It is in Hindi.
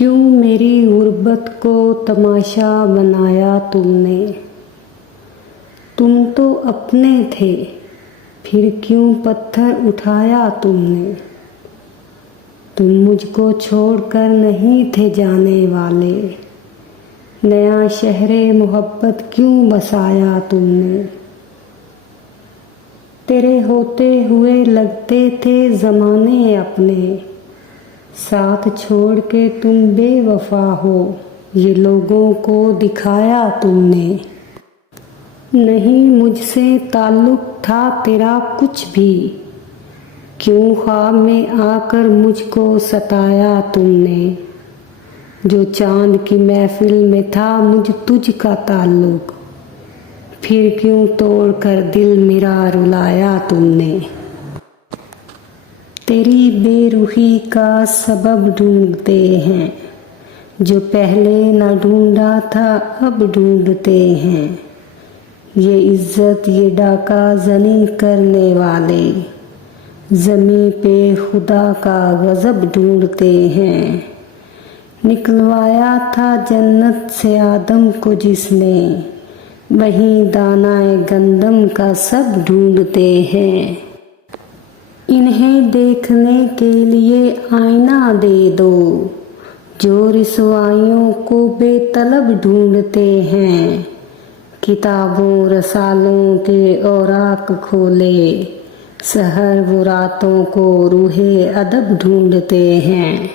क्यों मेरी गुर्बत को तमाशा बनाया तुमने। तुम तो अपने थे, फिर क्यों पत्थर उठाया तुमने। तुम मुझको छोड़कर नहीं थे जाने वाले, नया शहरे मोहब्बत क्यों बसाया तुमने। तेरे होते हुए लगते थे ज़माने अपने, साथ छोड़ के तुम बेवफा हो ये लोगों को दिखाया तुमने। नहीं मुझसे ताल्लुक था तेरा कुछ भी, क्यों ख्वाब में आकर मुझको सताया तुमने। जो चांद की महफिल में था मुझ तुझ का ताल्लुक, फिर क्यों तोड़कर दिल मेरा रुलाया तुमने। तेरी बेरुखी का सबब ढूंढते हैं, जो पहले न ढूंढा था अब ढूंढते हैं। ये इज्जत ये डाका जनी करने वाले, ज़मीं पे खुदा का गज़ब ढूंढते हैं। निकलवाया था जन्नत से आदम को जिसने, वहीं दानाए गंदम का सब ढूंढते हैं। इन्हें देखने के लिए आईना दे दो, जो रिसवाइयों को बेतलब ढूंढते हैं। किताबों रसालों के औराक खोले, सहर वो रातों को रूहे अदब ढूंढते हैं।